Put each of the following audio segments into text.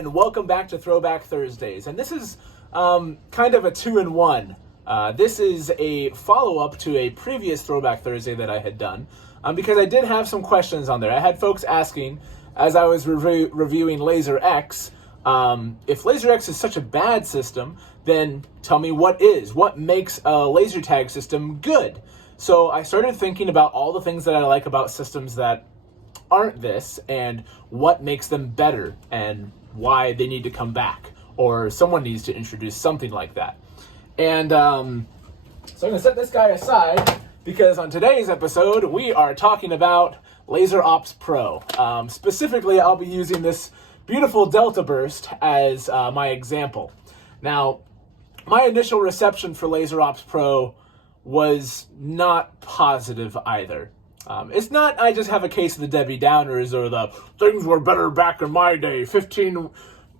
and welcome back to Throwback Thursdays. And this is kind of a 2-in-1. This is a follow-up to a previous Throwback Thursday that I had done, because I did have some questions on there. I had folks asking, as I was reviewing Laser X, if Laser X is such a bad system, then tell me what makes a laser tag system good. So I started thinking about all the things that I like about systems that aren't this, and what makes them better, and why they need to come back, or someone needs to introduce something like that. And so I'm going to set this guy aside, because on today's episode, we are talking about Laser Ops Pro. Specifically, I'll be using this beautiful Delta Burst as my example. Now, my initial reception for Laser Ops Pro was not positive either. It's not I just have a case of the Debbie Downers or the things were better back in my day, 15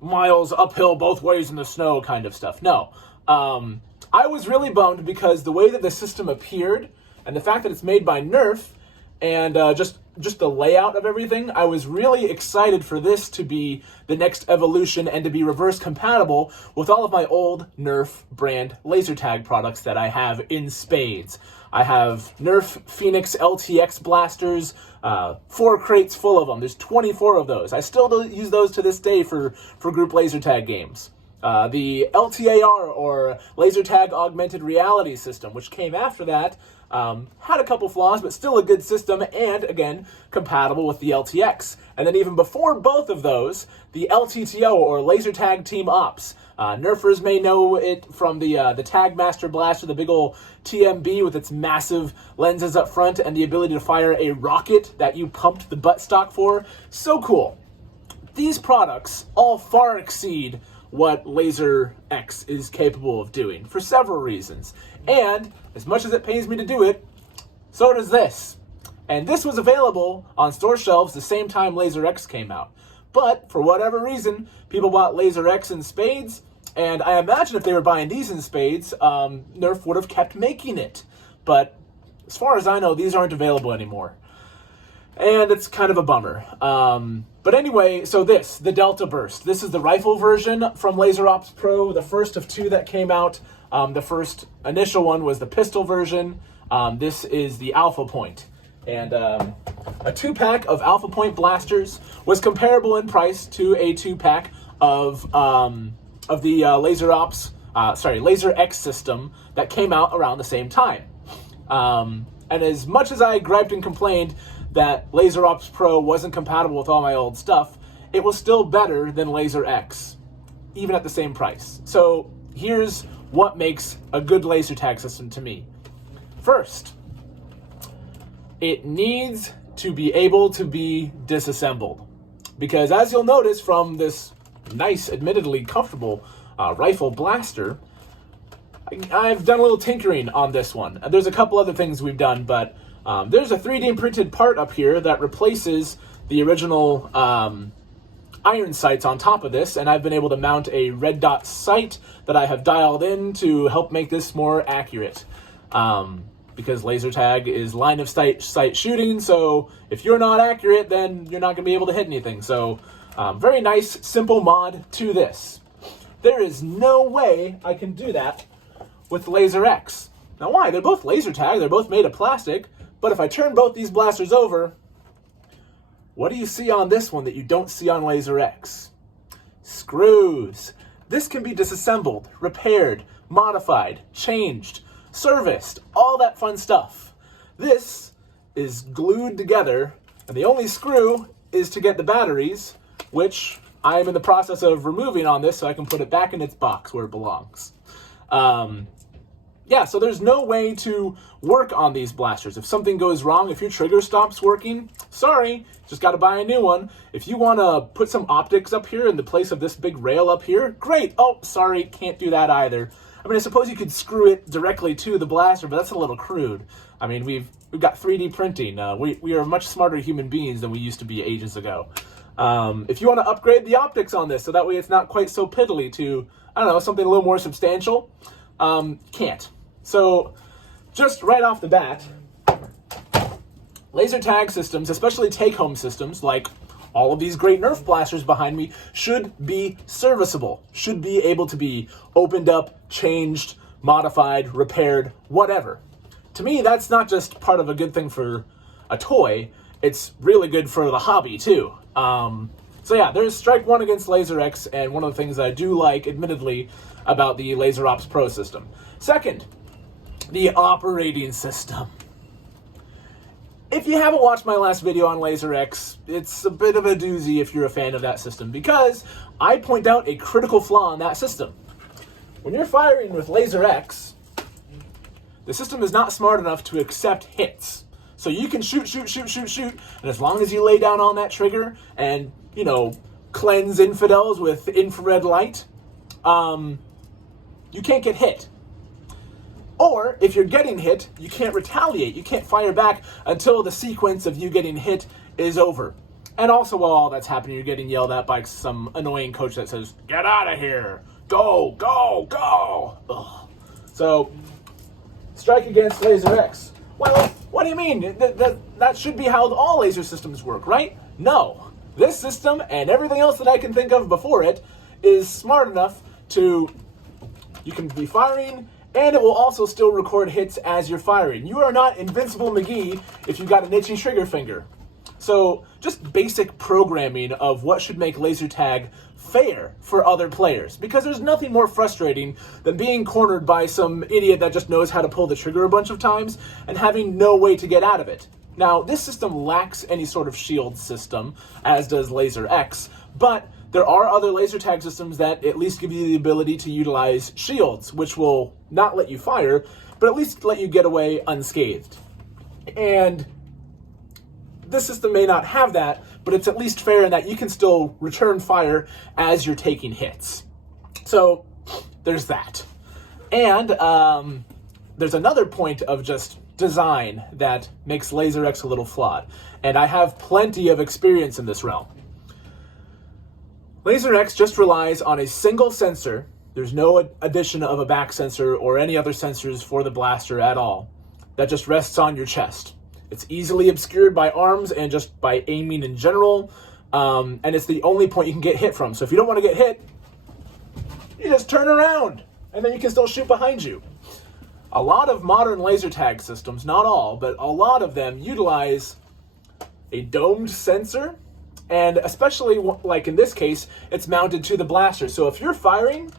miles uphill both ways in the snow kind of stuff. No. I was really bummed because the way that the system appeared and the fact that it's made by Nerf and just the layout of everything, I was really excited for this to be the next evolution and to be reverse compatible with all of my old Nerf brand laser tag products that I have in spades. I have Nerf Phoenix LTX blasters, 4 crates full of them. There's 24 of those. I still use those to this day for group laser tag games. The LTAR, or Laser Tag Augmented Reality system, which came after that, had a couple flaws, but still a good system, and again, compatible with the LTX. And then even before both of those, the LTTO, or Laser Tag Team Ops. Nerfers may know it from the Tag Master Blaster, the big ol' TMB with its massive lenses up front and the ability to fire a rocket that you pumped the buttstock for. So cool. These products all far exceed what Laser X is capable of doing for several reasons. And as much as it pains me to do it, so does this. And this was available on store shelves the same time Laser X came out. But for whatever reason, people bought Laser X in spades, and I imagine if they were buying these in spades, Nerf would have kept making it. But as far as I know, these aren't available anymore. And it's kind of a bummer. But anyway, so the Delta Burst. This is the rifle version from Laser Ops Pro, the first of 2 that came out. The first initial one was the pistol version. This is the Alpha Point. And a 2-pack of Alpha Point blasters was comparable in price to a 2-pack of the Laser X system that came out around the same time. And as much as I griped and complained that Laser Ops Pro wasn't compatible with all my old stuff, it was still better than Laser X, even at the same price. So here's what makes a good laser tag system to me. First, it needs to be able to be disassembled. Because as you'll notice from this nice, admittedly comfortable rifle blaster, I've done a little tinkering on this one. There's a couple other things we've done, but there's a 3D printed part up here that replaces the original iron sights on top of this, and I've been able to mount a red dot sight that I have dialed in to help make this more accurate. Because laser tag is line of sight shooting, so if you're not accurate, then you're not going to be able to hit anything. So very nice, simple mod to this. There is no way I can do that with Laser X. Now why? They're both laser tag, they're both made of plastic, but if I turn both these blasters over, what do you see on this one that you don't see on Laser X? Screws. This can be disassembled, repaired, modified, changed, serviced, all that fun stuff. This is glued together, and the only screw is to get the batteries, which I am in the process of removing on this so I can put it back in its box where it belongs. Yeah, so there's no way to work on these blasters. If something goes wrong, if your trigger stops working, sorry, just got to buy a new one. If you want to put some optics up here in the place of this big rail up here, great. Oh, sorry, can't do that either. I mean, I suppose you could screw it directly to the blaster, but that's a little crude. I mean, we've got 3D printing. We are much smarter human beings than we used to be ages ago. If you want to upgrade the optics on this so that way it's not quite so piddly to, I don't know, something a little more substantial, can't. So, just right off the bat, laser tag systems, especially take-home systems like all of these great Nerf blasters behind me should be serviceable, should be able to be opened up, changed, modified, repaired, whatever. To me, that's not just part of a good thing for a toy, it's really good for the hobby too. So yeah, there's strike one against Laser X, and one of the things that I do like, admittedly, about the Laser Ops Pro system. Second, the operating system. If you haven't watched my last video on Laser X, it's a bit of a doozy if you're a fan of that system, because I point out a critical flaw in that system. When you're firing with Laser X, the system is not smart enough to accept hits. So you can shoot, and as long as you lay down on that trigger and, cleanse infidels with infrared light, you can't get hit. Or, if you're getting hit, you can't retaliate. You can't fire back until the sequence of you getting hit is over. And also, while all that's happening, you're getting yelled at by some annoying coach that says, "Get out of here! Go, go, go!" Ugh. So, strike against Laser X. Well, what do you mean? That should be how all laser systems work, right? No. This system, and everything else that I can think of before it, is smart enough to... You can be firing, and it will also still record hits as you're firing. You are not Invincible McGee if you've got an itchy trigger finger. So, just basic programming of what should make laser tag fair for other players. Because there's nothing more frustrating than being cornered by some idiot that just knows how to pull the trigger a bunch of times and having no way to get out of it. Now, this system lacks any sort of shield system, as does Laser X, but there are other laser tag systems that at least give you the ability to utilize shields, which will not let you fire, but at least let you get away unscathed. And this system may not have that, but it's at least fair in that you can still return fire as you're taking hits. So, there's that. And there's another point of just design that makes Laser X a little flawed. And I have plenty of experience in this realm. Laser X just relies on a single sensor. There's no addition of a back sensor or any other sensors for the blaster at all. That just rests on your chest. It's easily obscured by arms and just by aiming in general, and it's the only point you can get hit from. So if you don't want to get hit, you just turn around, and then you can still shoot behind you. A lot of modern laser tag systems, not all, but a lot of them utilize a domed sensor, and especially, like in this case, it's mounted to the blaster. So if you're firing,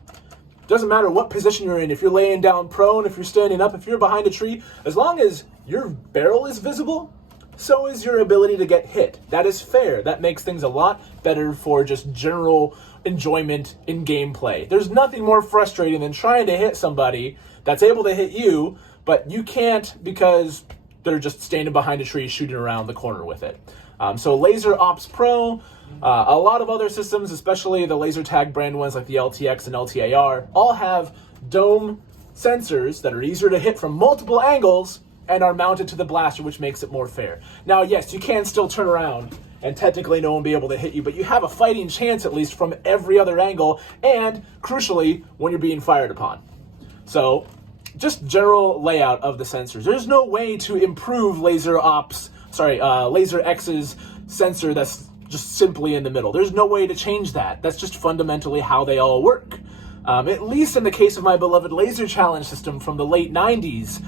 doesn't matter what position you're in, if you're laying down prone, if you're standing up, if you're behind a tree, as long as your barrel is visible, so is your ability to get hit. That is fair. That makes things a lot better for just general enjoyment in gameplay. There's nothing more frustrating than trying to hit somebody that's able to hit you, but you can't because they're just standing behind a tree shooting around the corner with it. So Laser Ops Pro, a lot of other systems, especially the laser tag brand ones like the LTX and LTAR, all have dome sensors that are easier to hit from multiple angles and are mounted to the blaster, which makes it more fair. Now, yes, you can still turn around and technically no one will be able to hit you, but you have a fighting chance at least from every other angle, and crucially, when you're being fired upon. So, just general layout of the sensors. There's no way to improve Laser X's sensor that's just simply in the middle. There's no way to change that. That's just fundamentally how they all work. At least in the case of my beloved Laser Challenge system from the late 90s,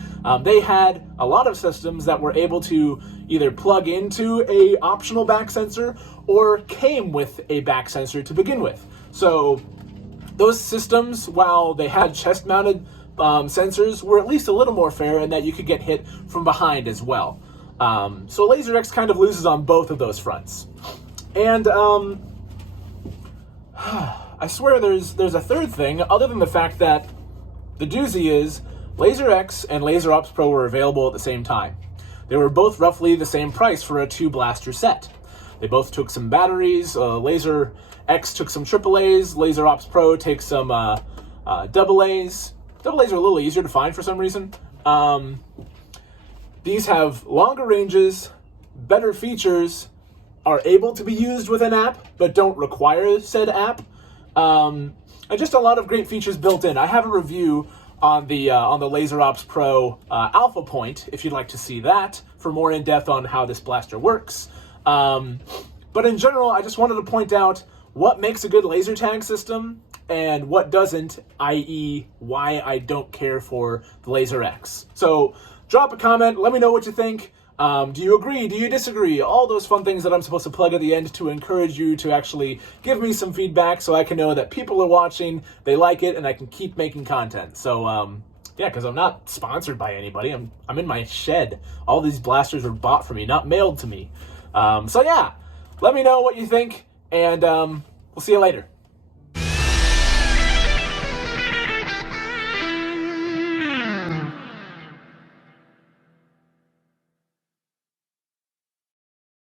they had a lot of systems that were able to either plug into a optional back sensor or came with a back sensor to begin with. So those systems, while they had chest-mounted sensors, were at least a little more fair in that you could get hit from behind as well. So Laser X kind of loses on both of those fronts. And I swear there's a third thing, other than the fact that the doozy is Laser X and Laser Ops Pro were available at the same time. They were both roughly the same price for a 2-blaster set. They both took some batteries. Laser X took some AAAs. Laser Ops Pro takes some AAs. AAs are a little easier to find for some reason. These have longer ranges, better features, are able to be used with an app, but don't require said app. And just a lot of great features built in. I have a review on the Laser Ops Pro Alpha Point, if you'd like to see that, for more in-depth on how this blaster works. But in general, I just wanted to point out what makes a good laser tag system and what doesn't, i.e. why I don't care for the Laser X. So drop a comment, let me know what you think. Do you agree? Do you disagree? All those fun things that I'm supposed to plug at the end to encourage you to actually give me some feedback so I can know that people are watching, they like it, and I can keep making content. So, yeah, because I'm not sponsored by anybody. I'm in my shed. All these blasters were bought for me, not mailed to me. So, yeah, let me know what you think, and we'll see you later.